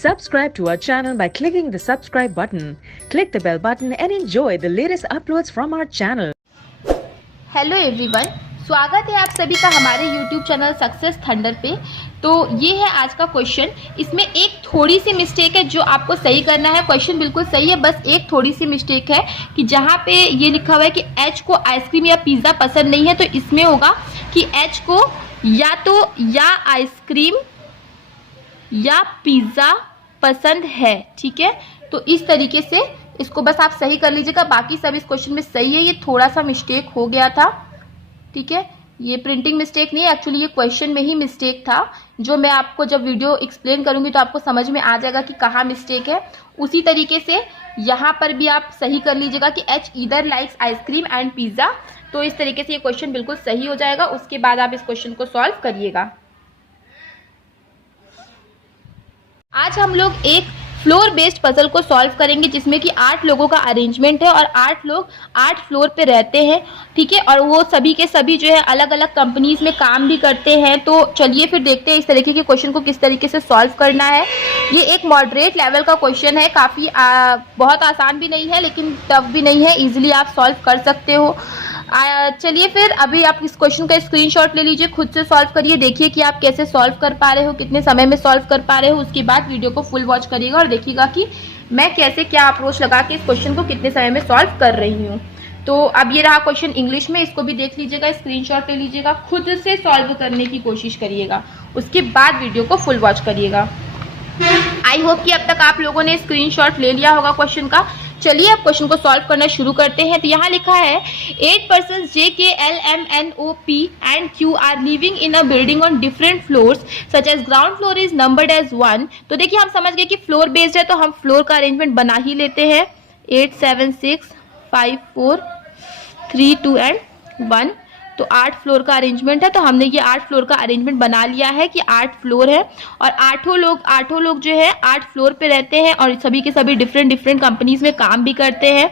Subscribe to our channel by clicking the subscribe button. Click the bell button and enjoy the latest uploads from our channel. Hello everyone, स्वागत है आप सभी का हमारे YouTube channel success thunder पे। तो ये है आज का क्वेश्चन। इसमें एक थोड़ी सी मिस्टेक है जो आपको सही करना है। क्वेश्चन बिल्कुल सही है, बस एक थोड़ी सी मिस्टेक है कि जहाँ पे ये लिखा हुआ है कि एच को आइसक्रीम या पिज़्ज़ा पसंद नहीं है, तो इसमें होगा कि एच को या आइसक्रीम या पिज़्ज़ा पसंद है। ठीक है, तो इस तरीके से इसको बस आप सही कर लीजिएगा। बाकी सब इस क्वेश्चन में सही है, ये थोड़ा सा मिस्टेक हो गया था। ठीक है, ये प्रिंटिंग मिस्टेक नहीं है, एक्चुअली ये क्वेश्चन में ही मिस्टेक था, जो मैं आपको जब वीडियो एक्सप्लेन करूंगी तो आपको समझ में आ जाएगा कि कहाँ मिस्टेक है। उसी तरीके से यहाँ पर भी आप सही कर लीजिएगा कि H either likes ice cream and pizza. तो इस तरीके से ये क्वेश्चन बिल्कुल सही हो जाएगा। उसके बाद आप इस क्वेश्चन को सॉल्व करिएगा। आज हम लोग एक फ्लोर बेस्ड पजल को सॉल्व करेंगे जिसमें कि 8 लोगों का अरेंजमेंट है और 8 लोग 8 फ्लोर पे रहते हैं। ठीक है, और वो सभी के सभी जो है अलग अलग कंपनीज में काम भी करते हैं। तो चलिए फिर देखते हैं इस तरीके के क्वेश्चन को किस तरीके से सॉल्व करना है। ये एक मॉडरेट लेवल का क्वेश्चन है, काफ़ी बहुत आसान भी नहीं है लेकिन टफ भी नहीं है, ईजिली आप सॉल्व कर सकते हो। चलिए फिर अभी आप इस क्वेश्चन का स्क्रीनशॉट ले लीजिए, खुद से सॉल्व करिए, देखिए कि आप कैसे सॉल्व कर पा रहे हो, कितने समय में सॉल्व कर पा रहे हो। उसके बाद वीडियो को फुल वॉच करिएगा और देखिएगा कि मैं कैसे क्या अप्रोच लगा के इस क्वेश्चन को कितने समय में सॉल्व कर रही हूँ। तो अब ये रहा क्वेश्चन इंग्लिश में, इसको भी देख लीजिएगा, स्क्रीनशॉट ले लीजिएगा, खुद से सॉल्व करने की कोशिश करिएगा। उसके बाद वीडियो को फुल वॉच करिएगा। आई होप कि अब तक आप लोगों ने स्क्रीनशॉट ले लिया होगा क्वेश्चन का। चलिए अब क्वेश्चन को सॉल्व करना शुरू करते हैं। तो यहाँ लिखा है 8 persons J, L, M, N, O, P and Q are living in a building on different floors such as ground floor is numbered as 1। तो देखिए हम समझ गए कि फ्लोर बेस्ड है तो हम फ्लोर का अरेंजमेंट बना ही लेते हैं। 8, 7, 6, 5, 4, 3, 2 and 1। तो 8 फ्लोर का अरेंजमेंट है, तो हमने ये 8 फ्लोर का अरेंजमेंट बना लिया है कि 8 फ्लोर है और आठों लोग जो है 8 फ्लोर पे रहते हैं और सभी के सभी डिफरेंट कंपनीज में काम भी करते हैं।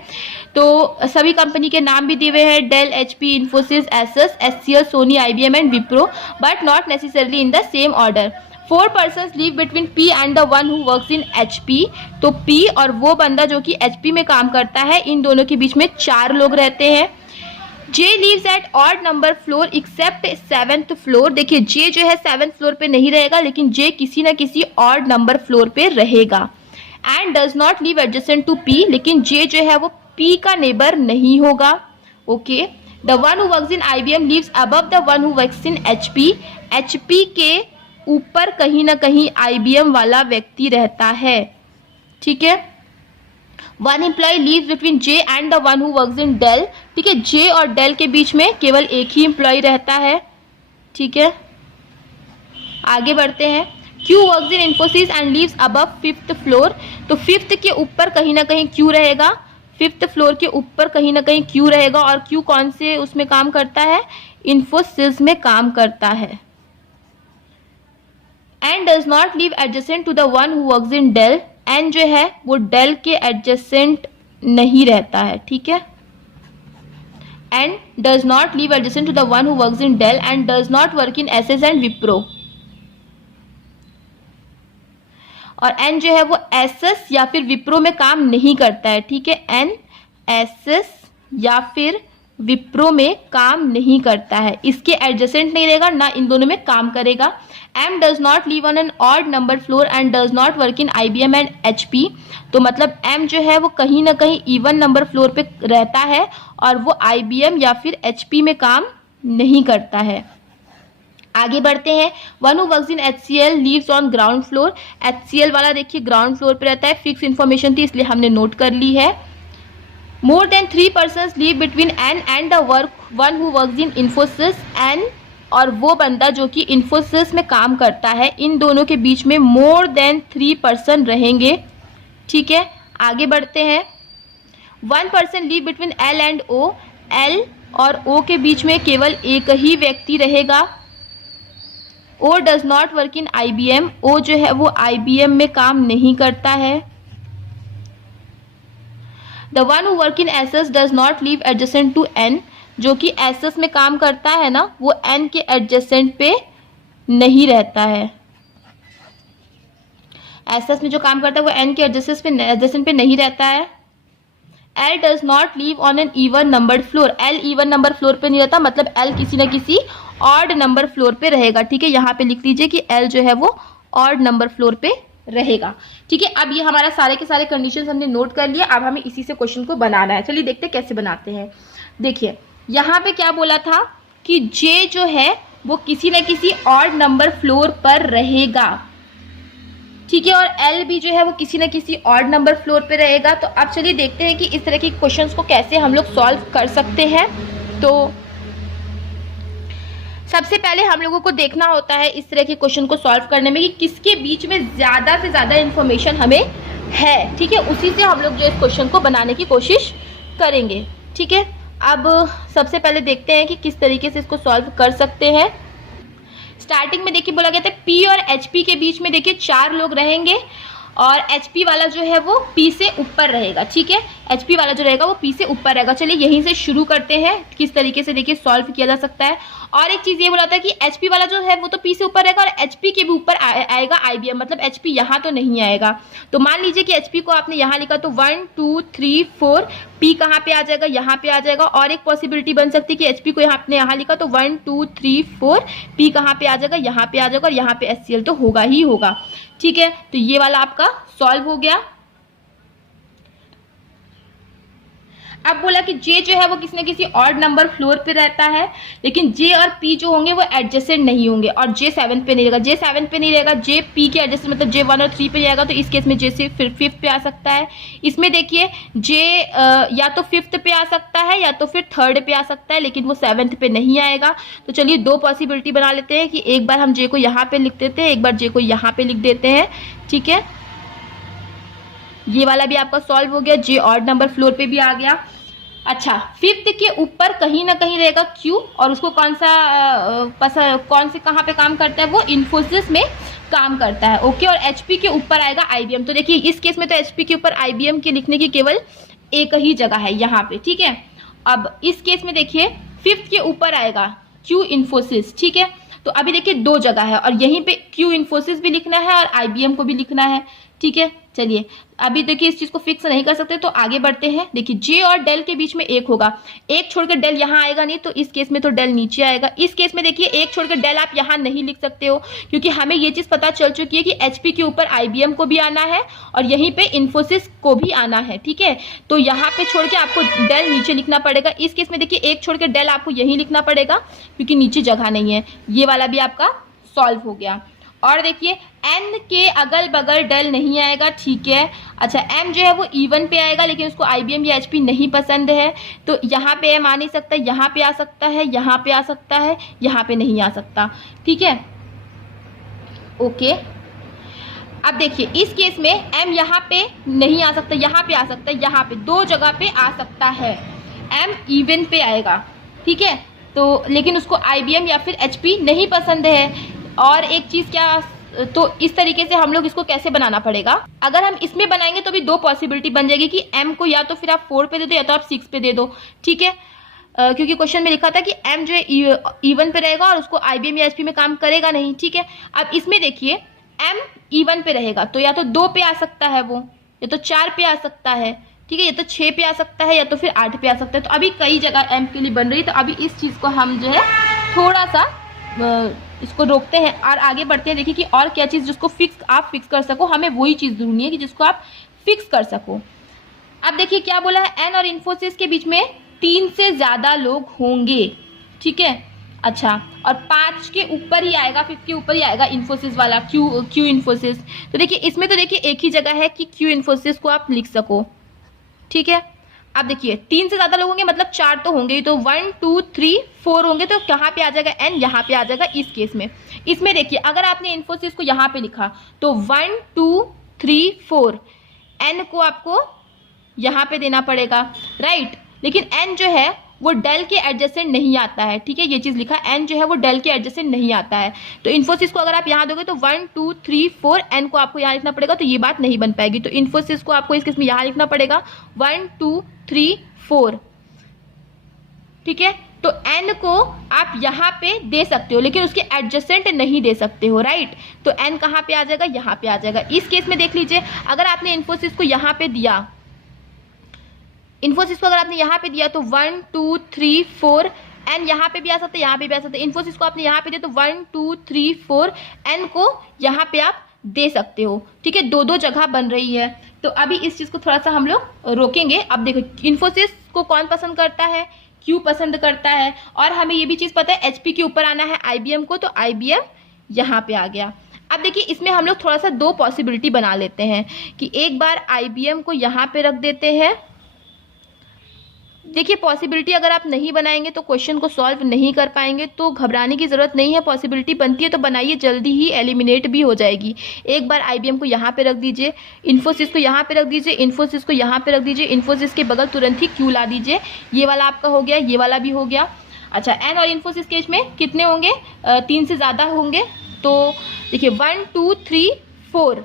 तो सभी कंपनी के नाम भी दिए हुए हैं, Dell, HP, Infosys, SS, HCL, Sony, IBM and Wipro, but not necessarily in the same order. 4 persons live between P and the one who works in HP। तो P और वो बंदा जो कि HP में काम करता है, इन दोनों के बीच में 4 लोग रहते हैं। J lives at odd number floor except 7th floor। देखिए J जो है 7th फ्लोर पे नहीं रहेगा, लेकिन J किसी ना किसी odd नंबर फ्लोर पे रहेगा। And does not live adjacent to P। लेकिन J जो है वो P का नेबर नहीं होगा। Okay, the one who works in IBM lives above the one who works in HP। HP के ऊपर कहीं ना कहीं IBM वाला व्यक्ति रहता है। ठीक है, one employ lives between J and the one who works in Dell. ठीक है, J और डेल के बीच में केवल एक ही एम्प्लॉय रहता है। ठीक है, आगे बढ़ते हैं। Q works in Infosys and leaves above 5th floor. तो 5th के ऊपर कहीं ना कहीं Q रहेगा, 5th फ्लोर के ऊपर कहीं ना कहीं Q रहेगा। और Q कौन से उसमें काम करता है? इन्फोसिस में काम करता है। And does not live adjacent to the one who works in Dell. N जो है वो डेल के एडजेसेंट नहीं रहता है। ठीक है, and does not live adjacent to the one who works in Dell and does not work in SS and Wipro. और एन जो है वो एसएस या फिर विप्रो में काम नहीं करता है। ठीक है, एन एसएस या फिर विप्रो में काम नहीं करता है, इसके एडजेसेंट नहीं रहेगा, ना इन दोनों में काम करेगा। M does not live on an odd number floor and does not work in IBM and HP। तो मतलब M जो है वो कहीं ना कहीं इवन नंबर फ्लोर पे रहता है और वो IBM या फिर HP में काम नहीं करता है। आगे बढ़ते हैं। One who works in HCL lives on ground floor। HCL वाला देखिए ग्राउंड फ्लोर पे रहता है, फिक्स इन्फॉर्मेशन थी इसलिए हमने नोट कर ली है। More than 3 persons live between N and the one who works in Infosys। N और वो बंदा जो कि इन्फोसिस में काम करता है, इन दोनों के बीच में मोर देन 3 पर्सन रहेंगे। ठीक है, आगे बढ़ते हैं। 1 person live between L and O। L और O के बीच में केवल एक ही व्यक्ति रहेगा। O does not work in IBM। O जो है वो IBM में काम नहीं करता है। The one who work in SS does not live adjacent to N। जो कि एसएस में काम करता है ना, वो एन के एडजेसेंट पे नहीं रहता है। एसएस में जो काम करता है वो एन के एडजेसेंट पे नहीं रहता है। L does not leave on an even numbered floor, L even number floor पे नहीं रहता, मतलब एल किसी न किसी ऑड नंबर फ्लोर पे रहेगा। ठीक है, यहाँ पे लिख लीजिए कि एल जो है वो ऑड नंबर फ्लोर पे रहेगा। ठीक है, अब ये हमारा सारे के सारे कंडीशंस हमने नोट कर लिया। अब हमें इसी से क्वेश्चन को बनाना है। चलिए देखते हैं कैसे बनाते हैं। देखिए यहाँ पे क्या बोला था कि जे जो है वो किसी न किसी ऑड नंबर फ्लोर पर रहेगा। ठीक है, और एल भी जो है वो किसी न किसी ऑड नंबर फ्लोर पे रहेगा। तो अब चलिए देखते हैं कि इस तरह के क्वेश्चंस को कैसे हम लोग सॉल्व कर सकते हैं। तो सबसे पहले हम लोगों को देखना होता है इस तरह के क्वेश्चन को सॉल्व करने में कि किसके बीच में ज़्यादा से ज़्यादा इन्फॉर्मेशन हमें है। ठीक है, उसी से हम लोग जो इस क्वेश्चन को बनाने की कोशिश करेंगे। ठीक है, अब सबसे पहले देखते हैं कि किस तरीके से इसको सॉल्व कर सकते हैं। स्टार्टिंग में देखिए बोला गया था P और HP के बीच में देखिए 4 लोग रहेंगे और HP वाला जो है वो P से ऊपर रहेगा। ठीक है, HP वाला जो रहेगा वो P से ऊपर रहेगा। चलिए यहीं से शुरू करते हैं किस तरीके से देखिए सॉल्व किया जा सकता है। और एक चीज़ ये बोला था कि HP वाला जो है वो तो P से ऊपर रहेगा और HP के भी ऊपर आएगा IBM, मतलब HP यहाँ तो नहीं आएगा। तो मान लीजिए कि HP को आपने यहाँ लिखा तो 1 2 3 4, P कहाँ पे आ जाएगा, यहाँ पे आ जाएगा। और एक पॉसिबिलिटी बन सकती है कि HP को आपने यहाँ लिखा तो 1 2 3 4, P कहाँ पे आ जाएगा, यहाँ पे आ जाएगा और यहाँ पे HCl तो होगा ही होगा। ठीक है, तो ये वाला आपका सॉल्व हो गया। अब बोला कि J जो है वो किसी न किसी ऑड नंबर फ्लोर पे रहता है, लेकिन J और P जो होंगे वो एडजेसेंट नहीं होंगे और J 7 पे नहीं रहेगा। J 7 पे नहीं रहेगा, J P के एडजेसेंट मतलब J 1 और 3 पे जाएगा, तो इस केस में J से फिर 5th पे आ सकता है। इसमें देखिए J या तो 5th पे आ सकता है या तो फिर 3rd पे आ सकता है, लेकिन वो 7th पे नहीं आएगा। तो चलिए 2 पॉसिबिलिटी बना लेते हैं कि एक बार हम J को यहाँ पे लिख देते हैं, एक बार J को यहाँ पे लिख देते हैं। ठीक है, ये वाला भी आपका सॉल्व हो गया, J ऑड नंबर फ्लोर पे भी आ गया। अच्छा, 5th के ऊपर कहीं ना कहीं रहेगा Q और उसको कौन से कहाँ पे काम करता है, वो इन्फोसिस में काम करता है। ओके, और HP के ऊपर आएगा IBM। तो देखिए इस केस में तो HP के ऊपर IBM के लिखने की केवल एक ही जगह है यहाँ पे। ठीक है, अब इस केस में देखिए 5th के ऊपर आएगा Q इन्फोसिस। ठीक है, तो अभी देखिए 2 जगह है और यहीं पे Q इन्फोसिस भी लिखना है और IBM को भी लिखना है। ठीक है, चलिए अभी देखिए इस चीज को फिक्स नहीं कर सकते तो आगे बढ़ते हैं। देखिए J और डेल के बीच में 1 होगा, 1 छोड़कर डेल यहाँ आएगा नहीं, तो इस केस में तो डेल नीचे आएगा। इस केस में देखिए 1 छोड़कर डेल आप यहाँ नहीं लिख सकते हो, क्योंकि हमें ये चीज पता चल चुकी है कि HP के ऊपर IBM को भी आना है और यहीं पे इन्फोसिस को भी आना है। ठीक है, तो यहाँ पे छोड़ के आपको डेल नीचे लिखना पड़ेगा। इस केस में देखिए 1 छोड़ के डेल आपको यहीं लिखना पड़ेगा क्योंकि नीचे जगह नहीं है। ये वाला भी आपका सॉल्व हो गया। और देखिए N के अगल बगल डेल नहीं आएगा। ठीक है, अच्छा M जो है वो इवन पे आएगा, लेकिन उसको IBM या HP नहीं पसंद है, तो यहाँ पे M आ नहीं सकता, यहाँ पे आ सकता है, यहाँ पे आ सकता है, यहाँ पे नहीं आ सकता। ठीक है, ओके। अब देखिए इस केस में M यहाँ पे नहीं आ सकता, यहाँ पे आ सकता है, यहाँ पे 2 जगह पे आ सकता है। M इवन पे आएगा। ठीक है, तो लेकिन उसको IBM या फिर HP नहीं पसंद है। और एक चीज क्या, तो इस तरीके से हम लोग इसको कैसे बनाना पड़ेगा, अगर हम इसमें बनाएंगे तो भी 2 पॉसिबिलिटी बन जाएगी कि M को या तो फिर आप 4 पे दे दो या तो आप 6 पे दे दो। ठीक है, क्योंकि क्वेश्चन में लिखा था कि M जो है इवन पे रहेगा और उसको IBM या HP में काम करेगा नहीं। ठीक है, अब इसमें देखिए M इवन पे रहेगा तो या तो 2 पे आ सकता है वो, या तो 4 पे आ सकता है। ठीक है, या तो 6 पे आ सकता है या तो फिर 8 पे आ सकता है। तो अभी कई जगह M के लिए बन रही है, तो अभी इस चीज को हम जो है थोड़ा सा इसको रोकते हैं और आगे बढ़ते हैं। देखिए कि और क्या चीज़ जिसको आप फिक्स कर सको, हमें वही चीज़ ढूंढनी है कि जिसको आप फिक्स कर सको। अब देखिए क्या बोला है, N और इन्फोसिस के बीच में 3 से ज़्यादा लोग होंगे। ठीक है, अच्छा, और 5 के ऊपर ही आएगा, 5 के ऊपर ही आएगा इन्फोसिस वाला Q इन्फोसिस। तो देखिए इसमें तो देखिए एक ही जगह है कि Q इन्फोसिस को आप लिख सको। ठीक है, अब देखिए 3 से ज्यादा लोग होंगे मतलब 4 तो होंगे ही, तो 1 2 3 4 होंगे, तो कहाँ पे आ जाएगा N, यहाँ पे आ जाएगा इस केस में। इसमें देखिए अगर आपने इन्फोसिस को यहाँ पे लिखा तो 1 2 3 4, N को आपको यहाँ पे देना पड़ेगा, राइट। लेकिन N जो है वो डेल के एडजेसेंट नहीं आता है। ठीक है, ये चीज लिखा N जो है वो डेल के एडजेसेंट नहीं आता है, तो इन्फोसिस को अगर आप यहाँ दोगे तो 1 2 3 4, N को आपको यहाँ लिखना पड़ेगा, तो ये बात नहीं बन पाएगी। तो इन्फोसिस को आपको इस किस्म यहाँ लिखना पड़ेगा 1 2 3 4। ठीक है, तो n को आप यहाँ पे दे सकते हो, लेकिन उसके एडजेसेंट नहीं दे सकते हो, राइट। तो n कहाँ पे आ जाएगा, यहाँ पे आ जाएगा। इस केस में देख लीजिए, अगर आपने इन्फोसिस को यहाँ पे दिया, इन्फोसिस को अगर आपने यहाँ पे दिया तो 1 2 3 4 एन यहाँ पे भी आ सकता है, यहाँ पे भी आ सकता है। इन्फोसिस को आपने यहाँ पे दिया तो 1 2 3 4 एन को यहाँ पे आप दे सकते हो, ठीक है। दो जगह बन रही है। तो अभी इस चीज को थोड़ा सा हम लोग रोकेंगे। अब देखो इन्फोसिस को कौन पसंद करता है, क्यों पसंद करता है, और हमें ये भी चीज पता है एचपी के ऊपर आना है आईबीएम को, तो आईबीएम यहाँ पे आ गया। अब देखिए इसमें हम लोग थोड़ा सा दो पॉसिबिलिटी बना लेते हैं कि एक बार आईबीएम को यहाँ पे रख देते हैं। देखिए पॉसिबिलिटी अगर आप नहीं बनाएंगे तो क्वेश्चन को सॉल्व नहीं कर पाएंगे, तो घबराने की जरूरत नहीं है। पॉसिबिलिटी बनती है तो बनाइए, जल्दी ही एलिमिनेट भी हो जाएगी। एक बार आईबीएम को यहाँ पे रख दीजिए, इन्फोसिस को यहाँ पे रख दीजिए, इन्फोसिस को यहाँ पे रख दीजिए, इन्फोसिस के बगल तुरंत ही क्यू ला दीजिए। ये वाला आपका हो गया, ये वाला भी हो गया। अच्छा एन और इन्फोसिस केस में कितने होंगे, 3 से ज़्यादा होंगे। तो देखिए 1 2 3 4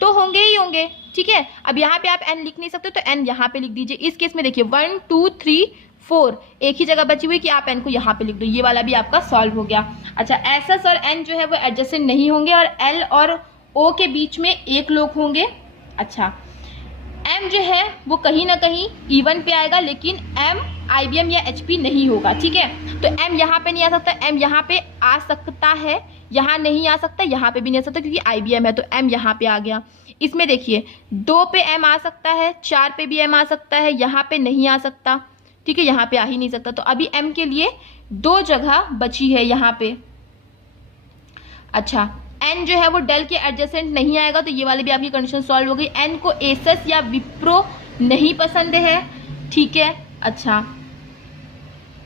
तो होंगे ही होंगे, ठीक है। अब यहाँ पे आप n लिख नहीं सकते तो n यहाँ पे लिख दीजिए। इस केस में देखिए 1 2 3 4 एक ही जगह बची हुई कि आप n को यहाँ पे लिख दो, ये वाला भी आपका सॉल्व हो गया। अच्छा एस और n जो है वो एडजेसेंट नहीं होंगे और l और o के बीच में एक लोग होंगे। अच्छा m जो है वो कहीं ना कहीं इवन पे आएगा, लेकिन m IBM या HP नहीं होगा, ठीक है। तो m यहाँ पे नहीं आ सकता, m यहाँ पे आ सकता है, यहाँ नहीं आ सकता, यहाँ पे भी नहीं आ सकता क्योंकि IBM है, तो m यहाँ पे आ गया। इसमें देखिए 2 पे m आ सकता है, 4 पे भी m आ सकता है, यहाँ पे नहीं आ सकता, ठीक है, यहाँ पे आ ही नहीं सकता। तो अभी m के लिए 2 जगह बची है यहाँ पे। अच्छा n जो है वो डेल के एडजेसेंट नहीं आएगा, तो ये वाली भी आपकी कंडीशन सॉल्व हो गई। n को एसस या विप्रो नहीं पसंद है, ठीक है। अच्छा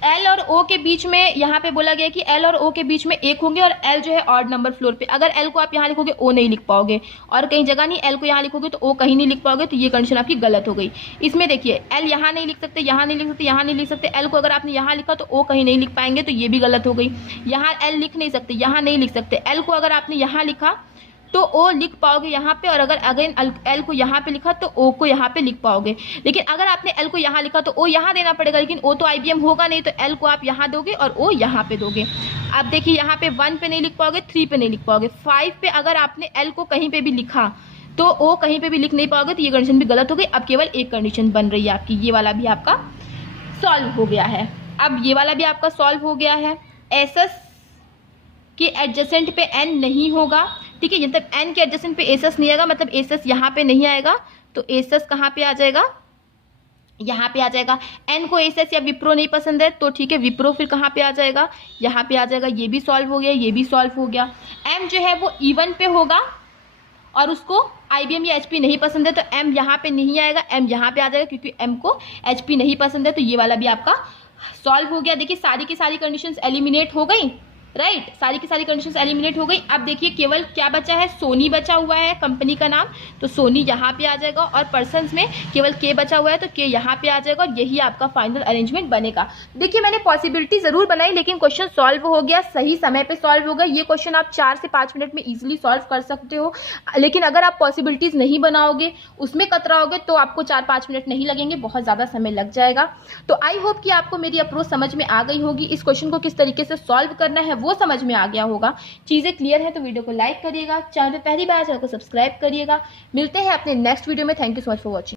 L और O के बीच में यहाँ पे बोला गया कि L और O के बीच में एक होंगे और L जो है ऑड नंबर फ्लोर पे। अगर L को आप यहाँ लिखोगे O नहीं लिख पाओगे, और कहीं जगह नहीं, L को यहाँ लिखोगे तो O कहीं नहीं लिख पाओगे, तो ये कंडीशन आपकी गलत हो गई। इसमें देखिए L यहाँ नहीं लिख सकते, यहाँ नहीं लिख सकते, यहाँ नहीं लिख सकते। L को अगर आपने यहाँ लिखा तो O कहीं नहीं लिख पाएंगे, तो ये भी गलत हो गई। यहाँ L लिख नहीं सकते, यहाँ नहीं लिख सकते। L को अगर आपने यहाँ लिखा तो O लिख पाओगे यहाँ पे, और अगर अगेन L को यहाँ पे लिखा तो O को यहाँ पे लिख पाओगे। लेकिन अगर आपने L को यहाँ लिखा तो O यहाँ देना पड़ेगा, लेकिन O तो IBM होगा नहीं, तो L को आप यहाँ दोगे और O यहाँ पे दोगे। अब देखिए यहाँ पे 1 पे नहीं लिख पाओगे, 3 पे नहीं लिख पाओगे, 5 पे अगर आपने L को कहीं पे भी लिखा तो O कहीं पे भी लिख नहीं पाओगे, तो ये कंडीशन भी गलत हो गई। अब केवल एक कंडीशन बन रही है आपकी, ये वाला भी आपका सॉल्व हो गया है। अब ये वाला भी आपका सॉल्व हो गया है। एसएस के एडजेसेंट पे n नहीं होगा, ठीक है, मतलब n के एडजेसेंट पे एसएस नहीं आएगा, मतलब एसएस यहाँ पे नहीं आएगा, तो एसएस कहाँ पे आ जाएगा, यहाँ पे आ जाएगा। n को एसएस या विप्रो नहीं पसंद है, तो ठीक है, विप्रो फिर कहाँ पे आ जाएगा, यहाँ पे आ जाएगा। ये भी सॉल्व हो गया, ये भी सॉल्व हो गया। m जो है वो इवन पे होगा और उसको IBM या HP नहीं पसंद है, तो m यहाँ पे नहीं आएगा, m यहाँ पे आ जाएगा, क्योंकि m को HP नहीं पसंद है। तो ये वाला भी आपका सॉल्व हो गया। देखिए सारी की सारी कंडीशंस एलिमिनेट हो गई, राइट, सारी की सारी कंडीशंस एलिमिनेट हो गई। अब देखिए केवल क्या बचा है, सोनी बचा हुआ है कंपनी का नाम, तो सोनी यहाँ पे आ जाएगा, और पर्सन्स में केवल के बचा हुआ है, तो के यहाँ पे आ जाएगा, और यही आपका फाइनल अरेंजमेंट बनेगा। देखिए मैंने पॉसिबिलिटी जरूर बनाई, लेकिन क्वेश्चन सॉल्व हो गया, सही समय पे सॉल्व हो गया। ये क्वेश्चन आप 4 से 5 मिनट में इजिली सॉल्व कर सकते हो, लेकिन अगर आप पॉसिबिलिटीज नहीं बनाओगे, उसमें कतराओगे, तो आपको 4-5 मिनट नहीं लगेंगे, बहुत ज़्यादा समय लग जाएगा। तो आई होप कि आपको मेरी अप्रोच समझ में आ गई होगी, इस क्वेश्चन को किस तरीके से सॉल्व करना है वो समझ में आ गया होगा। चीजें क्लियर है तो वीडियो को लाइक करिएगा, चैनल पे पहली बार चैनल को सब्सक्राइब करिएगा। मिलते हैं अपने नेक्स्ट वीडियो में। Thank you so much for watching.